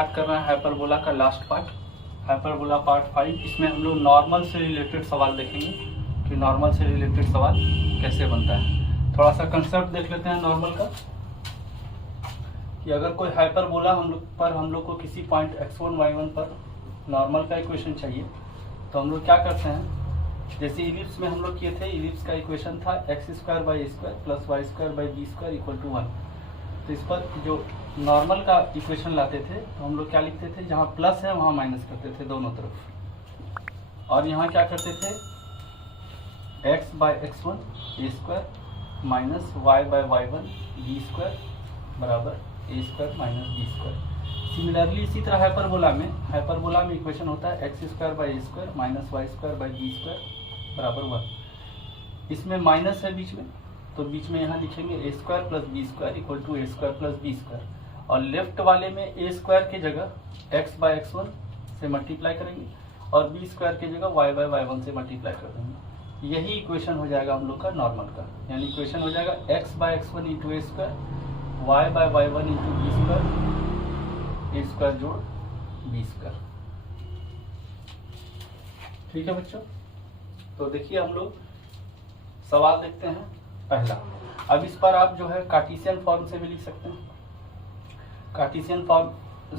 Start कर रहे हैं हाइपरबोला का लास्ट पार्ट, हाइपरबोला पार्ट 5। इसमें हम लोग नॉर्मल से रिलेटेड सवाल देखेंगे कि नॉर्मल से रिलेटेड सवाल कैसे बनता है। थोड़ा सा कंसेप्ट देख लेते हैं नॉर्मल का, कि अगर कोई हाइपरबोला हम लोग को किसी पॉइंट x1 y1 पर नॉर्मल का इक्वेशन चाहिए, तो हम लोग क्या करते हैं, जैसे इलिप्स में हम लोग किए थे, इलिप्स का इक्वेशन था x² plus y² equal to 1। तो इस पर जो नॉर्मल का इक्वेशन लाते थे तो हम लोग क्या लिखते थे, जहाँ प्लस है वहाँ माइनस करते थे दोनों तरफ, और यहाँ क्या करते थे, x/x1 a² minus y/y1 b² बराबर a² माइनस b²। सिमिलरली इसी तरह हाइपरबोला में इक्वेशन होता है x² माइनस y² बराबर 1। इसमें माइनस है बीच में, तो बीच में यहाँ लिखेंगे a² plus b² equal to a² plus b², और लेफ्ट वाले में a² की जगह x/x1 से मल्टीप्लाई करेंगे और b² की जगह y/y1 से मल्टीप्लाई कर देंगे। यही इक्वेशन हो जाएगा हम लोग का नॉर्मल का, यानी इक्वेशन हो जाएगा x/x1 into a² y/y1 into b² a² जोड़ b²। ठीक है बच्चों, तो देखिए हम लोग सवाल देखते हैं पहला। अब इस पर आप जो है कार्टेशियन फॉर्म से भी लिख सकते हैं, कार्टेशियन फॉर्म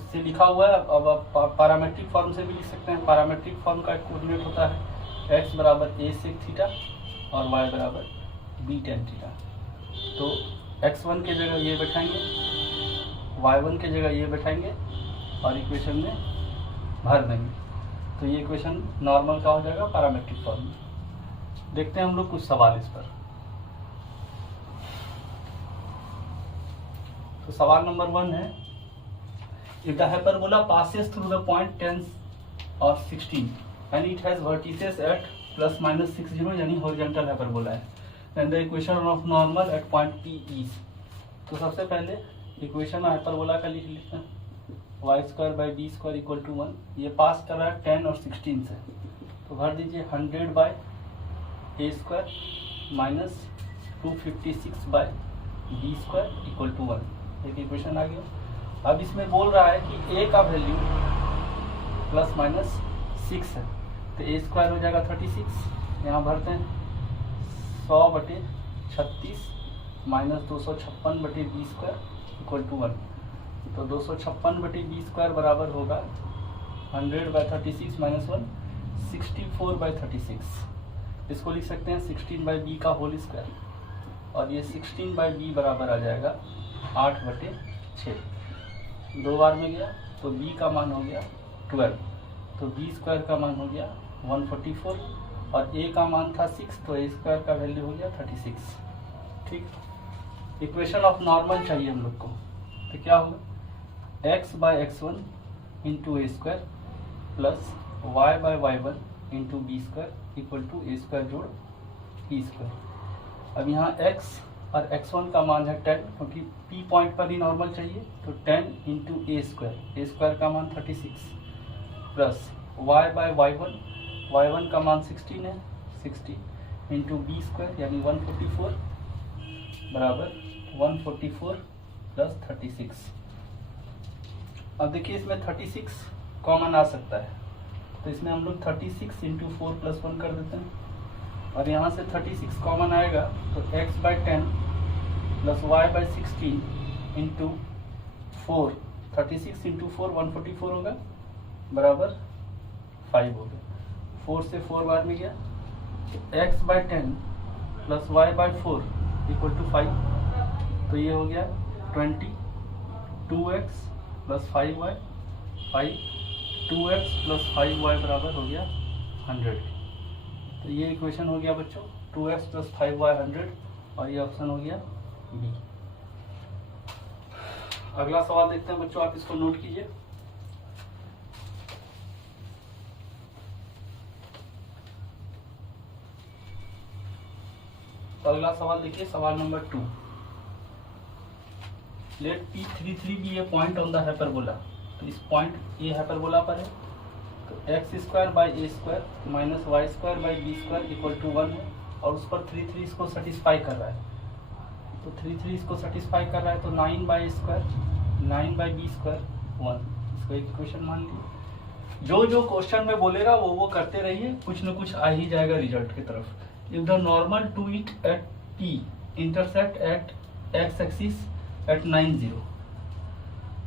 से लिखा हुआ है। अब आप पैरामेट्रिक फॉर्म से भी लिख सकते हैं। पैरामेट्रिक फॉर्म का कोऑर्डिनेट होता है x बराबर a sec थीटा और y बराबर b tan थीटा। तो x1 की जगह ये बैठाएंगे, y1 की जगह ये बैठाएंगे और इक्वेशन में भर देंगे, तो ये इक्वेशन नॉर्मल का हो जाएगा पैरामेट्रिक फॉर्म में। देखते हैं हम लोग कुछ सवाल इस पर। तो सवाल नंबर 1 है, if the hyperbola passes through the point 10 और 16 and it has vertices at plus minus 60, यानी हॉरिजॉन्टल हाइपरबोला है, then the equation of normal at point P is. तो सबसे पहले इक्वेशन हाइपरबोला का लिख लेते हैं, y² इक्वल टू 1। ये पास कर रहा है 10 और 16 से, तो भर दीजिए 100/a² minus 256/b² equal to 1। एक इक्वेशन आ गया। अब इसमें बोल रहा है कि a का वैल्यू प्लस माइनस 6 है, तो a² हो जाएगा 36। यहाँ भरते हैं 100/36 माइनस 256/b² इक्वल टू 1। तो 256/b² बराबर होगा 100/36 माइनस 1 64/36। इसको लिख सकते हैं 16/b का होल स्क्वायर, और ये 16/b बराबर आ जाएगा 8/6। 2 बार में गया तो b का मान हो गया 12, तो b² का मान हो गया 144, और a का मान था 6, तो a² का वैल्यू हो गया 36। ठीक, इक्वेशन ऑफ नॉर्मल चाहिए हम लोग को, तो क्या होगा, x/x1 into a² plus y/y1 into b² equal to a² जोड़ b²। अब यहाँ x और x1 का मान है 10, क्योंकि p पॉइंट पर ही नॉर्मल चाहिए, तो 10 इंटू a² का मान 36 प्लस y/y1, y1 का मान 16 है, 60 इंटू b² यानी 144 बराबर 144 प्लस 36। अब देखिए इसमें 36 कॉमन आ सकता है, तो इसमें हम लोग 36 इंटू 4 प्लस 1 कर देते हैं, और यहाँ से 36 कॉमन आएगा तो x/10 plus y/16 into 4, 36 into 4 144 होगा बराबर 5 हो गया। 4 से 4 बार में गया, x/10 plus y/4 equal to 5, तो ये हो गया 20, 2x plus 5y, 2x plus 5y बराबर हो गया 100। तो ये इक्वेशन हो गया बच्चों 2x प्लस 5y 100, और ये ऑप्शन हो गया बी। अगला सवाल देखते हैं बच्चों, आप इसको नोट कीजिए। तो अगला सवाल देखिए, सवाल number 2। Let P33 be a point on the hyperbola. तो इस पॉइंट ये हाइपरबोला पर है, तो x² minus y² equal to 1 है, और उस पर 33 इसको सेटिस्फाई कर रहा है। तो 33 इसको सेटिस्फाई कर रहा है, तो 9/b² 1 इसको एक इक्वेशन मान लीजिए। जो जो क्वेश्चन में बोलेगा वो करते रहिए, कुछ न कुछ आ ही जाएगा रिजल्ट की तरफ। If the normal to it at P intersect at x axis at 90,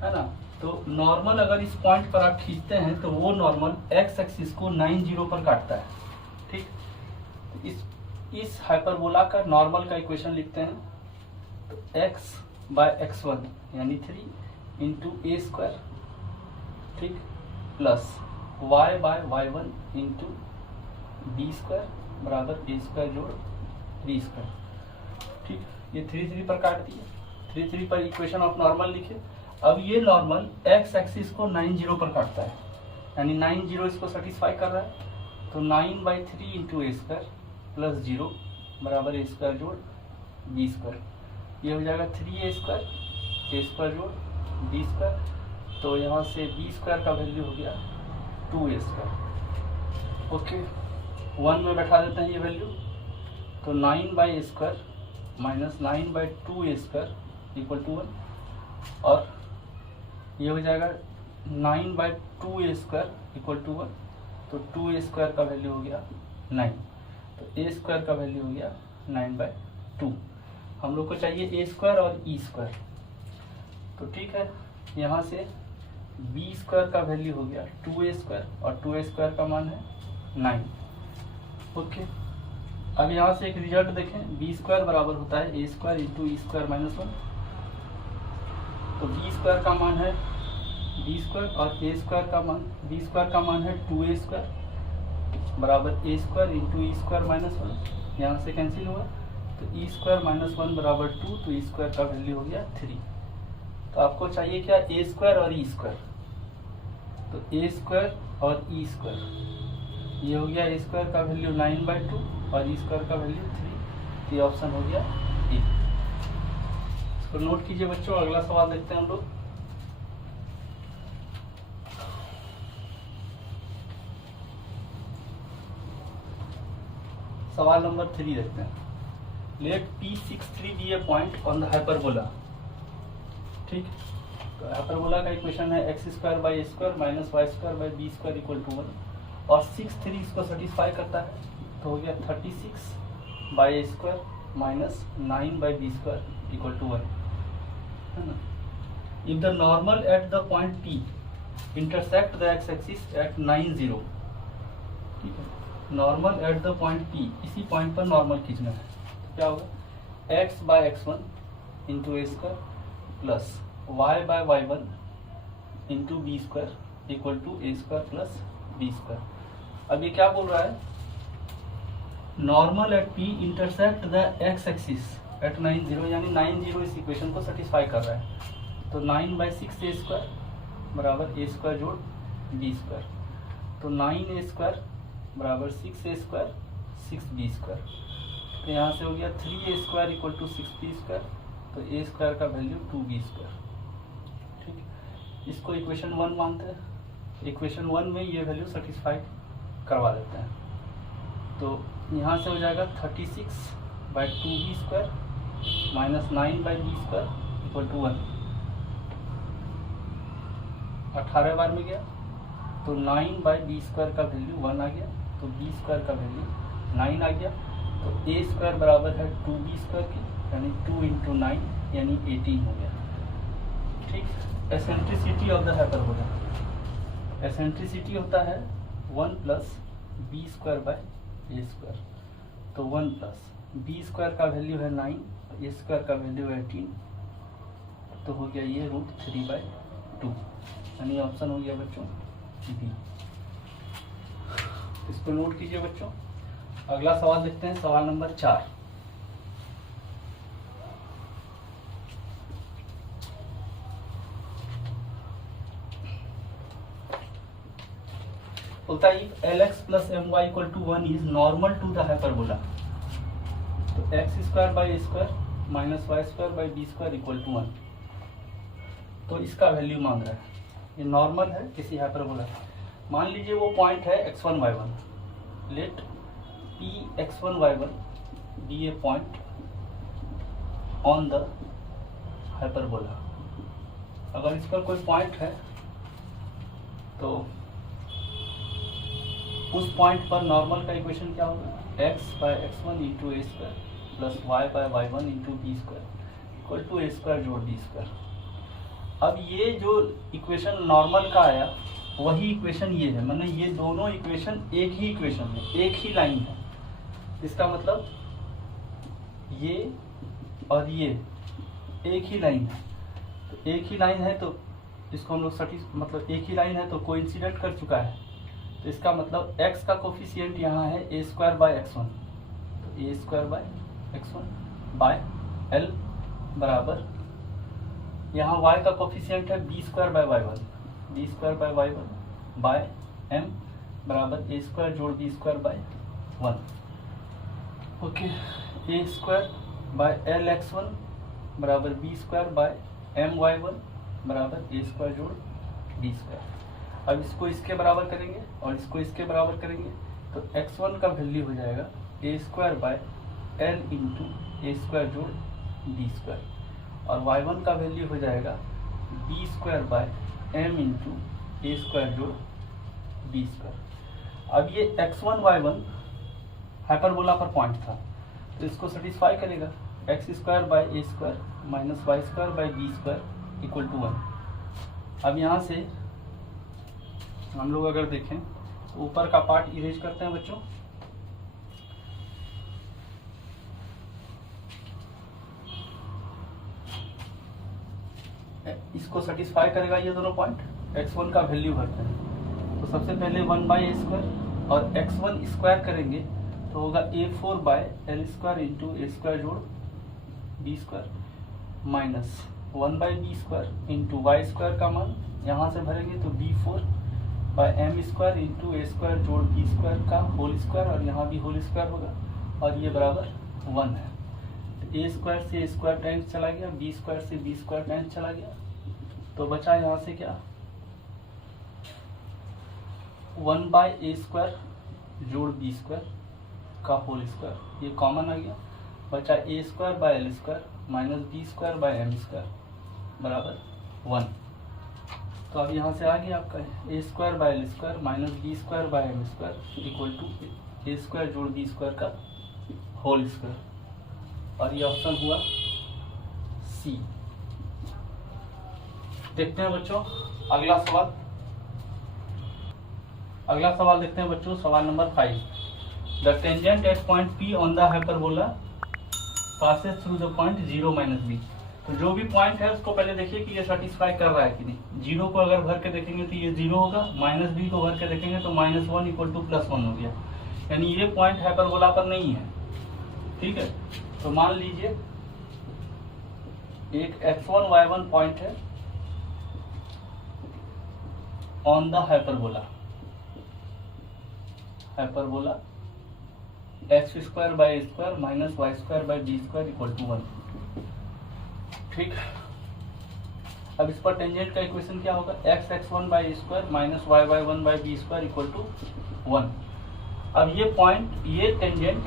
है ना। तो नॉर्मल अगर इस पॉइंट पर आप खींचते हैं तो वो नॉर्मल x एक्सिस को 90 पर काटता है, ठीक। इस हाइपरबोला का नॉर्मल का इक्वेशन लिखते हैं, तो x बाय x1 यानी 3 इंटू ए स्क्वायर, ठीक, plus y by y1 into b square बराबर ए स्क्वायर जोड़ बी स्क्वायर, ठीक। ये 3 पर काट दिए, 3 पर इक्वेशन ऑफ नॉर्मल लिखे। अब ये नॉर्मल x एक्सिस को 90 पर काटता है, यानी 90 इसको सेटिस्फाई कर रहा है। तो 9/3 इंटू ए स्क्वायर प्लस 0 बराबर ए स्क्वायर जोड़ बी स्क्वायर, ये हो जाएगा 3a स्क्वायर ए स्क्वायर जोड़ बी स्क्वायर। तो यहाँ से बी स्क्वायर का वैल्यू हो गया 2a स्क्वायर। ओके, 1 में बैठा देते हैं ये वैल्यू, तो 9/a square minus 9/2a square equal to 1, और ये हो जाएगा 9/2a स्क्वायर इक्वल टू 1। तो 2a स्क्वायर का वैल्यू हो गया 9, तो a स्क्वायर का वैल्यू हो गया 9/2। हम लोग को चाहिए a स्क्वायर और e स्क्वायर, तो ठीक है। यहाँ से b स्क्वायर का वैल्यू हो गया 2a स्क्वायर, और 2a स्क्वायर का मान है 9। ओके, अब यहाँ से एक रिजल्ट देखें, b स्क्वायर बराबर होता है a square into E square minus 1। तो b स्क्वायर का मान है b स्क्वायर, और a स्क्वायर का मान b स्क्वायर का मान है 2a स्क्वायर बराबर a square into E square minus 1। यहाँ से कैंसिल हुआ, तो ई स्क्वायर माइनस 1 बराबर 2, तो ई स्क्वायर का वैल्यू हो गया 3। तो आपको चाहिए क्या, a स्क्वायर और ई स्क्वायर। तो a स्क्वायर और ई स्क्वायर, ये हो गया a स्क्वायर का वैल्यू 9/2 और ई स्क्वायर का वैल्यू 3। तो ये ऑप्शन हो गया ए। इसको नोट कीजिए बच्चों। अगला सवाल देखते हैं हम लोग। सवाल नंबर 3 देखते हैं। Let P63 be a point on the hyperbola, ठीक। तो हाइपरबोला का इक्वेशन है x square by a square minus y square by b square equal to 1, और 6(3) इसको सेटिस्फाई करता है। तो हो गया 36 by a square minus 9 by b square equal to 1, है ना। If the normal at the point P intersect the x axis at 90, ठीक है। Normal at the point P, इसी पॉइंट पर नॉर्मल खींचना है। तो क्या होगा, x by x1 into a square plus y by y1 into b square equal to a square plus b square. अब ये क्या बोल रहा है, normal eight P intersect the x axis at 90, यानी 90 इस इक्वेशन को सेटिस्फाई कर रहा है। तो 9/6 ए स्क्वायर बराबर ए स्क्वायर जोड़ बी स्क्वायर। तो 9a स्क्वायर बराबर 6a स्क्वायर 6b स्क्वायर। तो यहाँ से हो गया 3a square equal to 6b square. तो a स्क्वायर का वैल्यू 2b स्क्वायर, ठीक। इसको इक्वेशन 1 मानते हैं। इक्वेशन 1 में ये वैल्यू सेटिस्फाई करवा देते हैं। तो यहाँ से हो जाएगा 36/2b square minus 9/b square equal to 1। 18 बार में गया, तो 9/b स्क्वायर का वैल्यू 1 आ गया, तो b स्क्वायर का वैल्यू 9 आ गया। तो a स्क्वायर बराबर है 2b स्क्वायर की, यानी 2 इंटू 9 यानी 18 हो गया, ठीक। Eccentricity of the hyperbola, eccentricity होता है 1 plus b square by a square. तो 1 प्लस बी स्क्वायर का वैल्यू है 9, ए स्क्वायर का वैल्यू है 18, तो हो गया ये √3/2, यानी ऑप्शन हो गया बच्चों बी। इसको नोट कीजिए बच्चों। अगला सवाल देखते हैं, सवाल नंबर 4। बोलता है if Lx plus My equal to 1 is normal to the hyperbola, तो x square by a square minus y square by b square equal to 1। तो इसका वैल्यू मांग रहा है, ये नॉर्मल है किसी हाइपरबोला। मान लीजिए वो पॉइंट है x1 y1। Let P x1 y1 be a point on the hyperbola. अगर इस पर कोई पॉइंट है तो उस पॉइंट पर नॉर्मल का इक्वेशन क्या होगा, x by x1 into a square plus y by y1 into b square equal to a square जोड़ बी स्क्वायर। अब ये जो इक्वेशन नॉर्मल का आया वही इक्वेशन ये है, मतलब ये दोनों इक्वेशन एक ही इक्वेशन है, एक ही लाइन है। इसका मतलब ये और ये एक ही लाइन है, तो एक ही लाइन है तो इसको हम लोग मतलब एक ही लाइन है तो कोइंसिडेंट कर चुका है। तो इसका मतलब x का कोफिशिएंट यहाँ है ए स्क्वायर बाय x1, तो a square by x1 by l बराबर यहाँ y का कोफिशिएंट है b square by y1, b square by y1 by m बराबर ए स्क्वायर जोड़ b square by 1। Okay, a square by L x1 बराबर b square by M y1 बराबर a square जोड़ b square. अब इसको इसके बराबर करेंगे और इसको इसके बराबर करेंगे तो x1 का वैल्यू हो जाएगा a square by L into a square जोड़ बी स्क्वायर और y1 का वैल्यू हो जाएगा b square by M into a square जोड़ बी स्क्वायर। अब ये x1 y1 हाइपरबोला पर पॉइंट था तो इसको सेटिस्फाई करेगा, x square by a square minus y square by b square equal to 1। अब यहाँ से हम लोग अगर देखें तो ऊपर का पार्ट इरेज करते हैं बच्चों, इसको सेटिस्फाई करेगा ये दोनों पॉइंट, x1 का वैल्यू भरते हैं तो सबसे पहले 1 बाई ए स्क्वायर और x1 स्क्वायर करेंगे तो होगा a4 by L square into a square जोड़ b square minus 1 by b square into y square का मान यहाँ से भरेंगे तो b4 by M square into a square जोड़ बी स्क्वायर का होल स्क्वायर और यहाँ भी होल स्क्वायर होगा और ये बराबर 1 है। तो ए स्क्वायर से ए स्क्वायर टाइम्स चला गया, बी स्क्वायर से बी स्क्वायर टाइम्स चला गया, तो बचा यहाँ से क्या 1 बाय ए स्क्वायर जोड़ बी स्क्वायर का होल स्क्वायर, ये कॉमन आ गया, बचा a square by L square minus b square by M square बराबर 1। तो अब यहाँ से आ गया आपका a square by L square minus b square by M square equal to a square जोड़ बी स्क्वायर का होल स्क्वायर और ये ऑप्शन हुआ सी। देखते हैं बच्चों अगला सवाल, अगला सवाल देखते हैं बच्चों, सवाल नंबर 5। The tangent at point P on the hyperbola passes through the point 0 minus b. तो जो भी पॉइंट है उसको पहले देखिए कि ये सेटिस्फाई कर रहा है कि नहीं। 0 को अगर भर के देखेंगे तो ये 0 होगा, माइनस बी को भर के देखेंगे तो -1 इक्वल टू +1 हो गया, यानी ये पॉइंट हाइपरबोला पर नहीं है। ठीक है, तो मान लीजिए एक x1 y1 पॉइंट है on the hyperbola, hyperbola x square by square minus y square by b square equal to 1। ठीक, अब इस पर टेंजेंट का इक्वेशन क्या होगा, x x1 by square minus y y1 by b square equal to 1। अब ये पॉइंट, ये टेंजेंट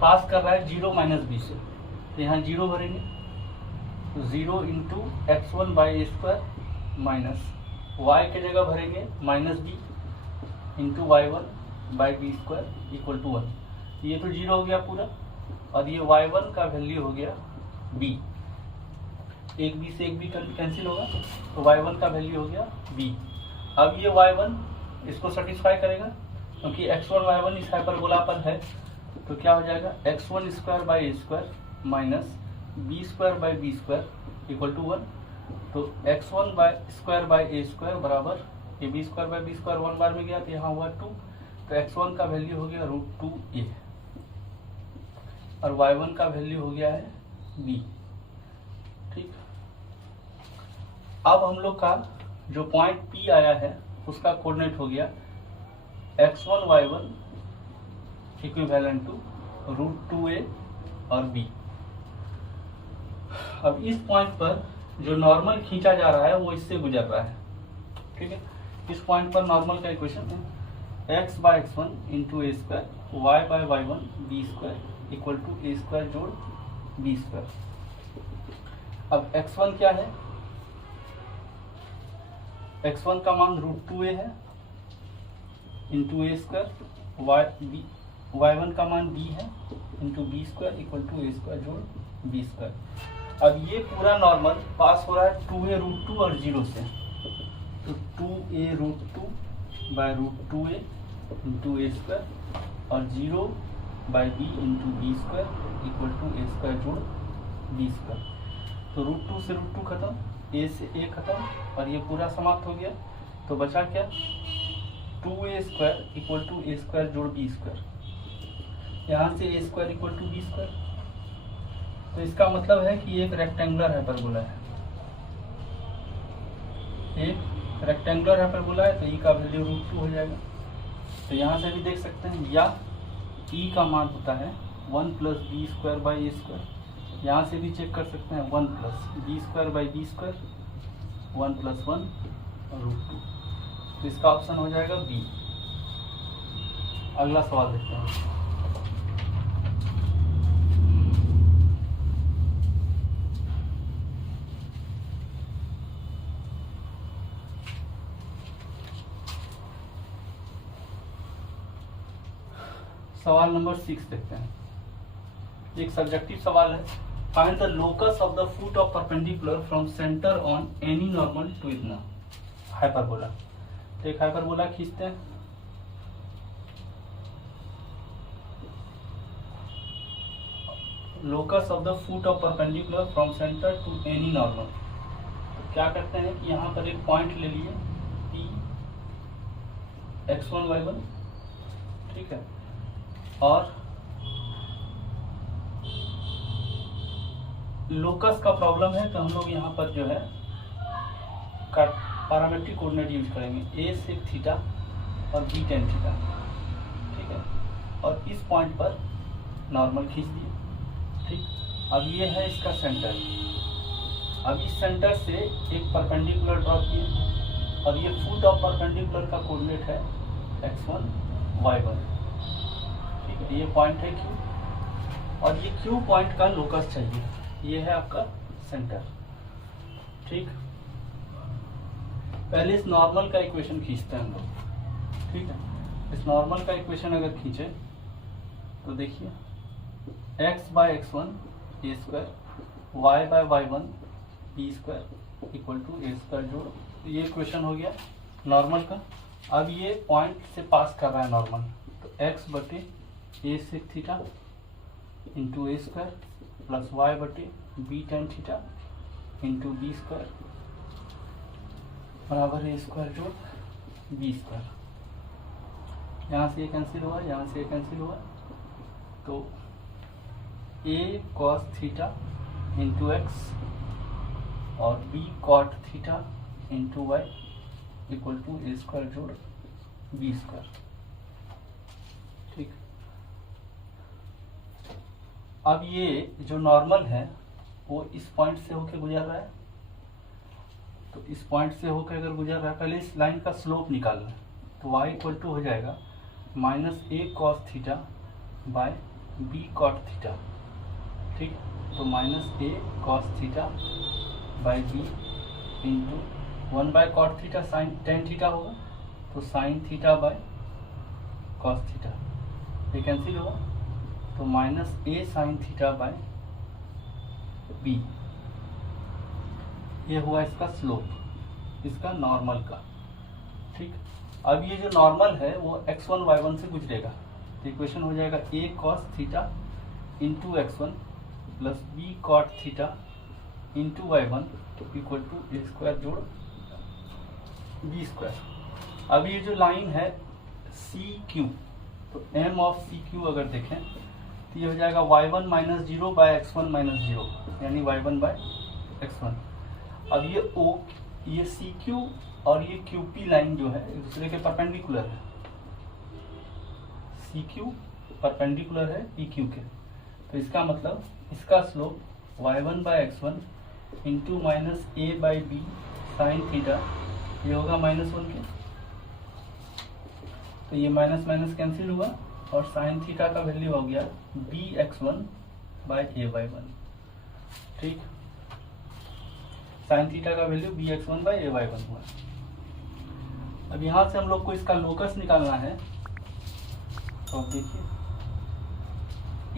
पास कर रहा है 0 माइनस बी से, तो यहाँ 0 भरेंगे तो 0 into x1 by square minus y के जगह भरेंगे minus b into y1 by b square equal to 1। ये तो 0 हो गया पूरा और ये y1 का वैल्यू हो गया b, एक b से एक b कैंसिल होगा तो y1 का वैल्यू हो गया b। अब ये y1 इसको सेटिस्फाई करेगा क्योंकि x1 y1 इस हाइपरबोला पर है, तो क्या हो जाएगा x1 square by a square minus b square by b square equal to 1। तो x1 by square by a square बराबर ये b square by b square 1 बार में गया तो यहाँ हुआ 2, तो x1 का वैल्यू हो गया √2a और y1 का वैल्यू हो गया है b। ठीक, अब हम लोग का जो पॉइंट P आया है उसका कोऑर्डिनेट हो गया x1 y1 equivalent to √2a और b। अब इस पॉइंट पर जो नॉर्मल खींचा जा रहा है वो इससे गुजर रहा है। ठीक है, इस पॉइंट पर नॉर्मल का इक्वेशन है x by x1 into a square y by y1 b square equal to a square जोड़ बी स्क्वायर। अब x1 क्या है, x1 का मान √2a है इंटू ए स्क्वायर, y1 का मान b है into b square equal to a square जोड़ बी स्क्वायर। अब ये पूरा नॉर्मल पास हो रहा है 2a√2 और 0 से, तो 2a√2 bye √2a into a square और 0 by b into b square equal to a square जोड़ बी स्क्वायर। तो √2 से √2 खत्म, a से a खत्म और ये पूरा समाप्त हो गया। तो बचा क्या, 2a square equal to a square जोड़ बी स्क्वायर। यहाँ से a square equal to b square. तो इसका मतलब है कि एक रेक्टेंगुलर हाइपरबोला है, एक रेक्टेंगुलर हाइपरबोला है, तो e का वैल्यू √2 हो जाएगा। तो यहाँ से भी देख सकते हैं, या e का मान होता है 1 plus b square by a square. यहाँ से भी चेक कर सकते हैं 1 plus b square by b square, 1 plus 1 √2। तो इसका ऑप्शन हो जाएगा बी। अगला सवाल देखते हैं। सवाल नंबर 6 देखते हैं। एक सब्जेक्टिव सवाल है। Find the locus of the foot of perpendicular from centre on any normal to इतना हाइपरबोला। तो एक हाइपरबोला खींचते हैं, locus of the foot of perpendicular from centre to any normal. तो क्या करते हैं कि यहाँ पर एक पॉइंट ले लिए P x1 y1, ठीक है, और लोकस का प्रॉब्लम है तो हम लोग यहाँ पर जो है पैरामेट्रिक कोऑर्डिनेट यूज करेंगे, a से थीटा और b tan थीटा, ठीक है। और इस पॉइंट पर नॉर्मल खींच दिए, ठीक। अब ये है इसका सेंटर। अब इस सेंटर से एक परपेंडिकुलर ड्रॉ किए और ये फुट ऑफ परपेंडिकुलर का कोऑर्डिनेट है x1 y1, ठीक है। ये पॉइंट है Q और ये Q पॉइंट का लोकस चाहिए। ये है आपका सेंटर, ठीक। पहले इस नॉर्मल का इक्वेशन खींचते हैं हम लोग, ठीक है। इस नॉर्मल का इक्वेशन अगर खींचे तो देखिए x by x1 a square, y by y1 b square equal to a square जोड़। तो ये इक्वेशन हो गया नॉर्मल का। अब ये पॉइंट से पास कर रहा है नॉर्मल, तो x बटे a sec theta into a square plus y बटे b tan theta into b square बराबर ए स्क्वायर जोड़ बी स्क्वायर। यहाँ से ये कैंसिल हुआ, यहाँ से ये कैंसिल हुआ, तो a cos theta into x और b cot theta into y equal to a square जोड़ बी स्क्वायर, ठीक। अब ये जो नॉर्मल है वो इस पॉइंट से होकर गुजर रहा है, तो इस पॉइंट से होकर अगर गुजर रहा है, पहले इस लाइन का स्लोप निकालना है। तो y इक्वल टू हो जाएगा minus a cos theta by b cot theta, ठीक। तो minus a cos theta by b into 1 by cot theta sine tan theta होगा, तो sine theta by cos theta, ये कैंसिल होगा, तो minus a sine theta by b। ये हुआ इसका स्लोप, इसका नॉर्मल का, ठीक। अब ये जो नॉर्मल है वो x1 y1 से गुजरेगा, तो इक्वेशन हो जाएगा a cos theta into x1 plus b cot theta into y1 equal to a square जोड़ बी स्क्वायर। अब ये जो लाइन है सी क्यू, तो m ऑफ सी क्यू अगर देखें तो ये हो जाएगा y1 minus 0 bye x1 minus 0, यानी y1 बाय x1। अब ये O, ये सी क्यू और ये क्यू पी लाइन जो है एक दूसरे के परपेंडिकुलर है, सी क्यू परपेंडिकुलर है पी क्यू के, तो इसका मतलब इसका slope y1 by x1 into minus a by b sine theta, ये होगा -1 के, तो ये माइनस माइनस कैंसिल हुआ और साइन थीटा का वैल्यू हो गया bx1 बाय a/1, ठीक। साइन थीटा का वैल्यू bx1 बाय a/1 हुआ। अब यहाँ से हम लोग को इसका लोकस निकालना है। तो अब देखिए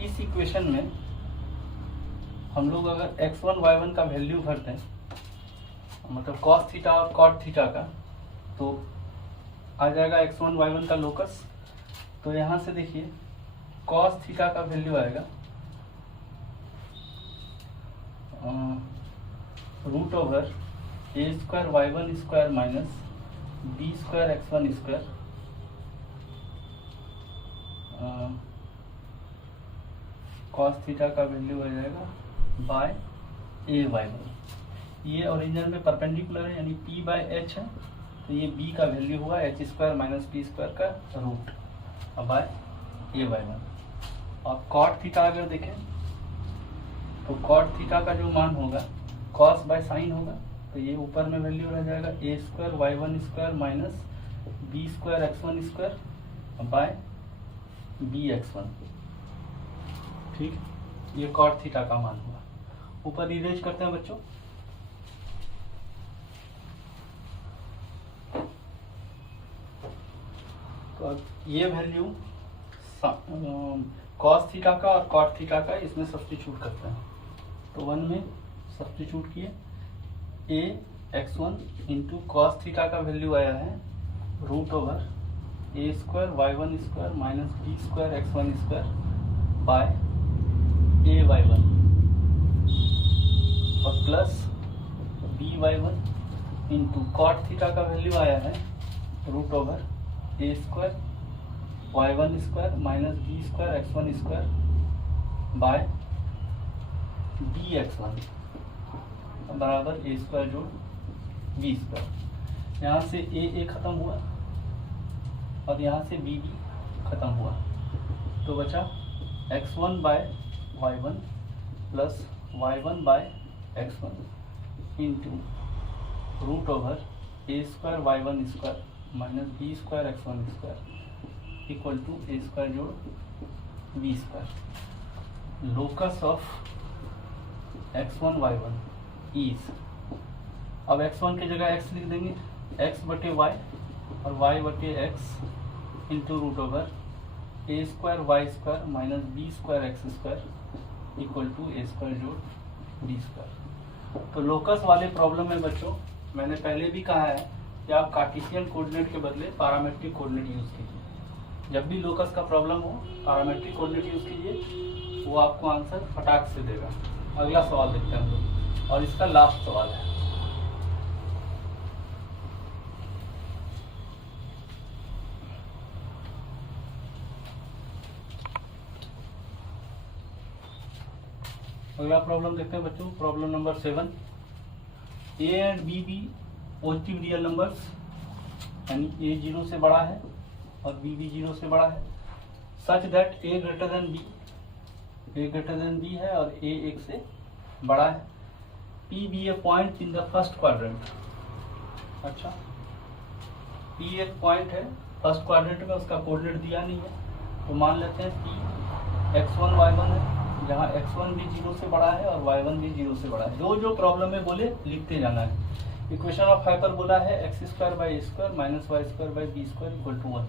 इस इक्वेशन में हम लोग अगर x1 y1 का वैल्यू भर दें, मतलब cos थीटा और cot थीटा का, तो आ जाएगा x1 y1 का लोकस। तो यहाँ से देखिए cos थीटा का वैल्यू आएगा root over a square y1 square minus b square x1 square cos theta का वैल्यू आ जाएगा बाय ए y1। ये ओरिजिनल में परपेंडिकुलर है यानी p बाय h है, तो ये b का वैल्यू हुआ h square minus P square का रूट बाय ए y1। और cot थीटा अगर देखें तो cot थीटा का जो मान होगा cos बाय साइन होगा, तो ये ऊपर में वैल्यू रह जाएगा a square y1 square minus b square x1 square by b x1। ठीक, ये cot थीटा का मान हुआ। ऊपर इरेज करते हैं बच्चों। तो अब ये वैल्यू cos थीटा का और cot थीटा का इसमें सब्स्टिट्यूट करते हैं। तो 1 में सब्स्टिट्यूट किए, a x1 into cos theta का वैल्यू आया है root over a square y1 square minus b square x1 square by a y1 और plus b y1 into cot theta का वैल्यू आया है root over a square y1 square minus b square x1 square by b x1 बराबर a square जोड़ b square. यहाँ से ए खत्म हुआ और यहाँ से बी खत्म हुआ, तो बचा x1 by y1 plus y1 by x1 into root over a square y1 square minus b square x1 square equal to a square जोड़ b square. Locus of x1 y1 is, अब x1 की जगह x लिख देंगे, x बटे y और y बटे x into root over a square y square minus b square x square equal to a square जोड़ बी स्क्वायर। तो लोकस वाले प्रॉब्लम में बच्चों मैंने पहले भी कहा है कि आप कार्टेशियन कोऑर्डिनेट के बदले पैरामेट्रिक कोऑर्डिनेट यूज कीजिए। जब भी लोकस का प्रॉब्लम हो पैरामेट्रिक कोऑर्डिनेट यूज कीजिए, वो आपको आंसर फटाक से देगा। अगला सवाल देखते हैं हम लोग, और इसका लास्ट सवाल है। अगला प्रॉब्लम देखते हैं बच्चों, problem number 7। A and b be positive real numbers, यानी ए 0 से बड़ा है और बी भी 0 से बड़ा है, such that a greater than b है और ए 1 से बड़ा है। P be a point in the first quadrant. अच्छा, पी एक पॉइंट है फर्स्ट क्वाड्रेंट में, उसका कोऑर्डिनेट दिया नहीं है, तो मान लेते हैं पी x1 y1 है, जहाँ x1 भी 0 से बड़ा है और y1 भी 0 से बड़ा है। जो जो प्रॉब्लम में बोले लिखते जाना है। इक्वेशन ऑफ हाइपरबोला है x square by a square minus y square by b square equal to 1।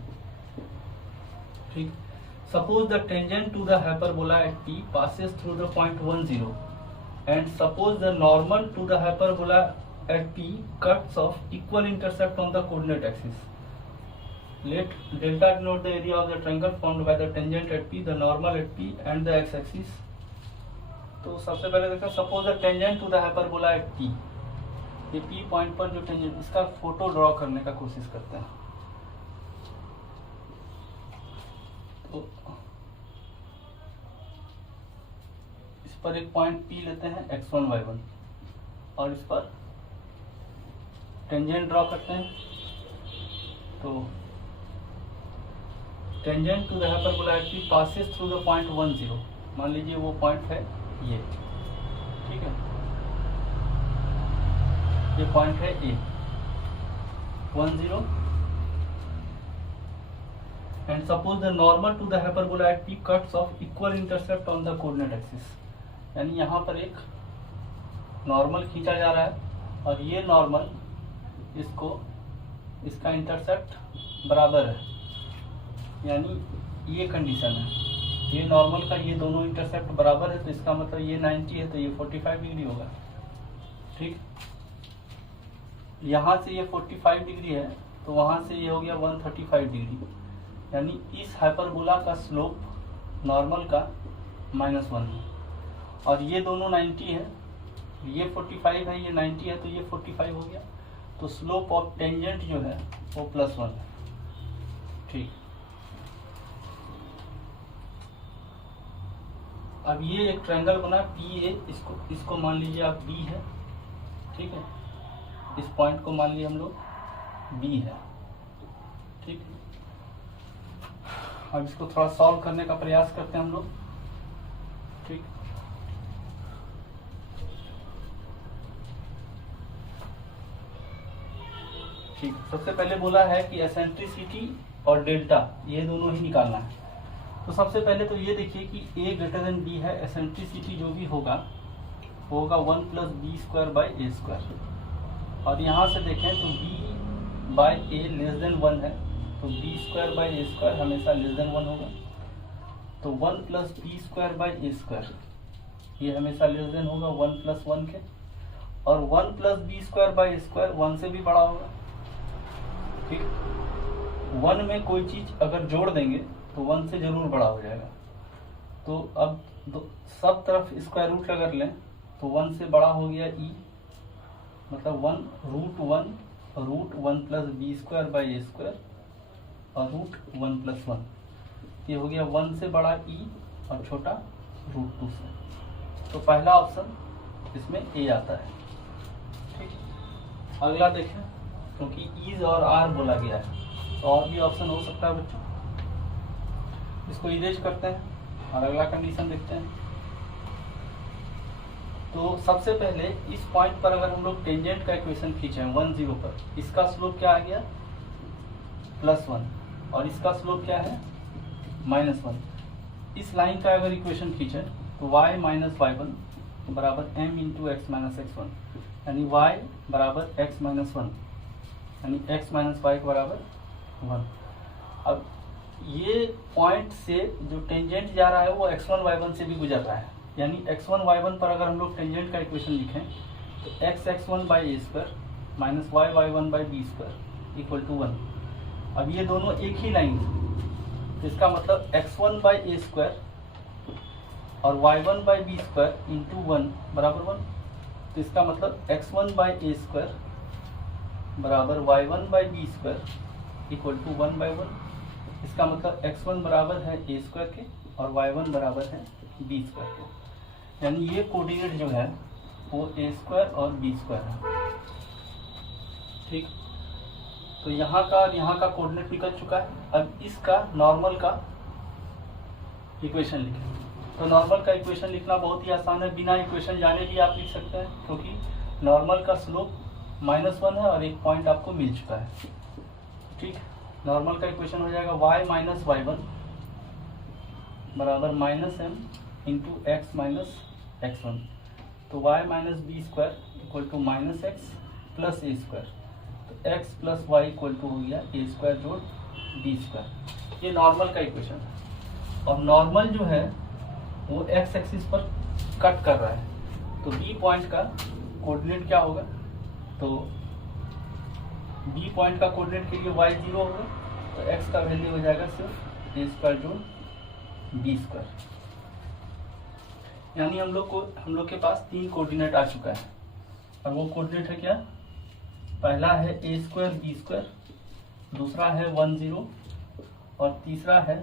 ठीक, suppose the tangent to the hyperbola at p passes through the point 1 0 and suppose the normal to the hyperbola at p cuts off equal intercept on the coordinate axis. Let delta denote the area of the triangle formed by the tangent at p, the normal at p and the x-axis. तो सबसे पहले देखो, suppose the tangent to the hyperbola at p, ये p point पर जो tangent, इसका photo draw करने का कोशिश करते हैं। तो इस पर एक पॉइंट p लेते हैं x1 y1 और इस पर टेंजेंट ड्रॉ करते हैं। तो tangent to the hyperbola at p passes through the point 1 0, मान लीजिए वो पॉइंट है ये, ठीक है, ये पॉइंट है A 1 0 and suppose the normal to the hyperbola at p cuts off equal intercept on the coordinate axis, यानी यहाँ पर एक नॉर्मल खींचा जा रहा है और ये नॉर्मल इसको इसका इंटरसेप्ट बराबर है, यानी ये कंडीशन है, ये नॉर्मल का ये दोनों इंटरसेप्ट बराबर है, तो इसका मतलब ये 90 है तो ये 45 डिग्री होगा। ठीक, यहाँ से ये 45 डिग्री है तो वहाँ से ये हो गया 135 डिग्री, यानी इस हाइपरबोला का स्लोप नॉर्मल का -1 है, और ये दोनों 90 है, ये 45 है, ये 90 है, तो ये 45 हो गया, तो स्लोप ऑफ टेंजेंट जो है वो +1 है। ठीक, अब ये एक ट्रायंगल बना PA, इसको मान लीजिए आप B है। ठीक है, इस पॉइंट को मान लिया हम लोग B है। ठीक, अब इसको थोड़ा सॉल्व करने का प्रयास करते हैं हम लोग। ठीक, ठीक, सबसे पहले बोला है कि एसेंट्रिसिटी और डेल्टा ये दोनों ही निकालना है। तो सबसे पहले तो ये देखिए कि A ग्रेटर देन B है, एसेंट्रिसिटी जो भी होगा वो होगा 1 + B² a², और यहाँ से देखें तो B/A <1 है, तो B² हमेशा <1 होगा, तो 1 + B² ये हमेशा लेस होगा 1 + 1 के, और 1 + B² 1 से भी बड़ा होगा। ठीक, 1 में कोई चीज अगर जोड़ देंगे तो 1 से जरूर बड़ा हो जाएगा, तो अब सब तरफ स्क्वायर रूट अगर लें तो 1 से बड़ा हो गया E, मतलब 1√1 √1 + B² और √1 + 1, ये हो गया 1 से बड़ा E और छोटा √2 से, तो पहला ऑप्शन इसमें A आता है। ठीक, अगला देखें, क्योंकि ईज और आर बोला गया है तो और भी ऑप्शन हो सकता है बच्चों। इसको इरेज करते हैं और अगला कंडीशन देखते हैं। तो सबसे पहले इस पॉइंट पर अगर हम लोग टेंजेंट का इक्वेशन खींचे 1 0 पर, इसका स्लोप क्या आ गया +1 और इसका स्लोप क्या है -1। इस लाइन का अगर इक्वेशन खींचे तो y - y1 बराबर m × x - x1, यानी y बराबर x - 1, यानी x - y के बराबर 1। अब ये पॉइंट से जो टेंजेंट जा रहा है वो x1 y1 से भी गुजर रहा है, यानी x1 y1 पर अगर हम लोग टेंजेंट का इक्वेशन लिखें तो x(x1/a² - y(y1/b² = 1। अब ये दोनों एक ही लाइन है, तो इसका मतलब x1/a² और y1/b² × 1 बराबर 1, तो इसका मतलब x1/a² बराबर y1/b² = 1/1। इसका मतलब x1 बराबर है a² के और y1 बराबर है b² के, यानी ये कोऑर्डिनेट जो है वो a² और b² है। ठीक, तो यहाँ का और यहाँ का कोऑर्डिनेट निकल चुका है। अब इसका नॉर्मल का इक्वेशन लिखें, तो नॉर्मल का इक्वेशन लिखना बहुत ही आसान है, बिना इक्वेशन जाने भी आप लिख सकते हैं, क्योंकि नॉर्मल का स्लोप -1 है और एक पॉइंट आपको मिल चुका है। ठीक, नॉर्मल का इक्वेशन हो जाएगा y - y1 बराबर -m × x - x1, तो y - b² = -x + a², तो x + y = हो गया a² जोड़ b²। ये नॉर्मल का इक्वेशन है, और नॉर्मल जो है वो x एक्सिस पर कट कर रहा है, तो b पॉइंट का कोऑर्डिनेट क्या होगा, तो b पॉइंट का कोऑर्डिनेट के लिए y 0 होगा, तो x का वैल्यू हो जाएगा सिर्फ a² जोड़ b², यानी हम लोग के पास 3 कोऑर्डिनेट आ चुका है। और वो कोऑर्डिनेट है क्या, पहला है a² b², दूसरा है 1 0 और तीसरा है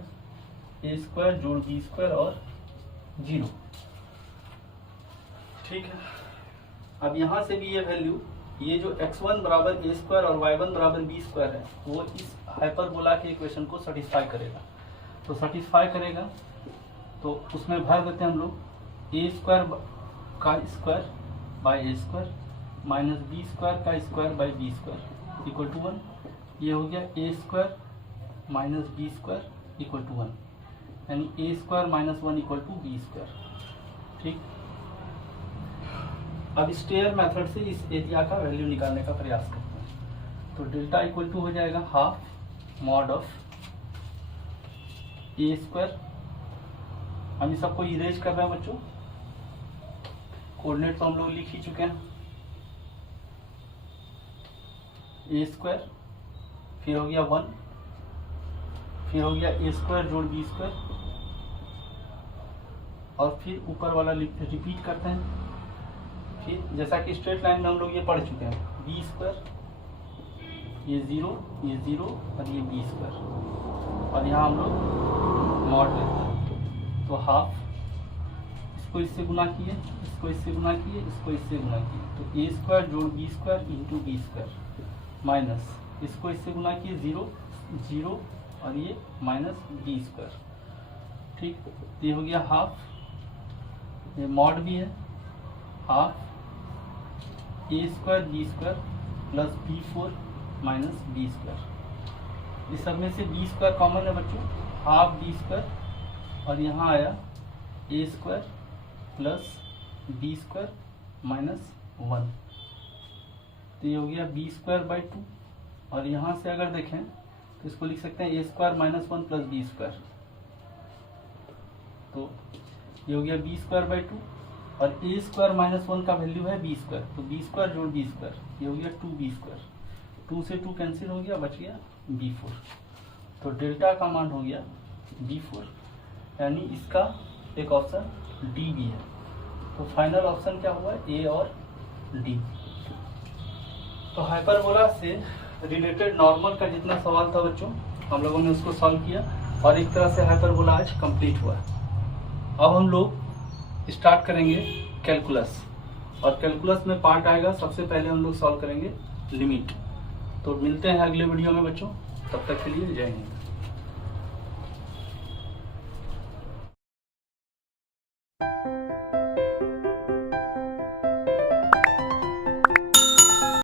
a² जोड़ b² और 0। ठीक है, अब यहाँ से भी ये वैल्यू, ये जो x1 बराबर a² और y1 बराबर b² है वो इस हाइपरबोला के इक्वेशन को सेटिस्फाई करेगा, तो सेटिस्फाई करेगा तो उसमें भर देते हैं हम लोग a² का square by a² minus b² का स्क्वायर बाय b² = 1। ये हो गया a² माइनस b² = 1, यानी a² - 1 = b²। ठीक, अब स्टेयर मेथड से इस एरिया का वैल्यू निकालने का प्रयास करते हैं। तो डेल्टा इक्वल टू हो जाएगा half mod of A square. हम इस सबको इरेज कर रहे हैं बच्चों, कोऑर्डिनेट तो हम लोग लिख ही चुके हैं। ए स्क्वायर, फिर हो गया 1, फिर हो गया ए स्क्वायर जोड़ बी स्क्वायर, और फिर ऊपर वाला रिपीट करते हैं। फिर जैसा कि स्ट्रेट लाइन में हम लोग ये पढ़ चुके हैं, बी स्क्वायर, ये 0 और ये बी स्क्वायर, और यहाँ हम लोग मॉड लेते हैं। तो हाफ, इसको इससे गुना किए, इसको इससे गुना किए, इसको इससे गुना किए, तो ए स्क्वायर जोड़ b square into b square, minus इसको इससे गुना किए 0 और ये माइनस बी स्क्वायर। ठीक, तो ये हो गया हाफ, ये मॉड भी है, half a square b square plus B4 minus b square. इस सब में से बी स्क्वायर कॉमन है बच्चों, हाफ बी स्क्वायर, और यहाँ आया a square plus b square minus 1, तो ये हो गया बी स्क्वायर बाई 2। और यहाँ से अगर देखें तो इसको लिख सकते हैं a square minus 1 plus b square, तो ये हो गया बी स्क्वायर बाई 2, और ए स्क्वायर माइनस 1 का वैल्यू है बी स्क्वायर, तो बी स्क्वायर जोड़ बी स्क्वायर, ये हो गया 2b स्क्वायर, 2 से 2 कैंसिल हो गया, बच गया B4। तो डेल्टा का मान हो गया B4, यानी इसका एक ऑप्शन डी भी है। तो फाइनल ऑप्शन क्या हुआ, ए और डी। तो हाइपरबोला से रिलेटेड नॉर्मल का जितना सवाल था बच्चों, हम लोगों ने उसको सॉल्व किया, और एक तरह से हाइपरबोला आज कंप्लीट हुआ। अब हम लोग स्टार्ट करेंगे कैलकुलस, और कैलकुलस में पार्ट आएगा, सबसे पहले हम लोग सॉल्व करेंगे लिमिट। तो मिलते हैं अगले वीडियो में बच्चों, तब तक के लिए जय हिंद।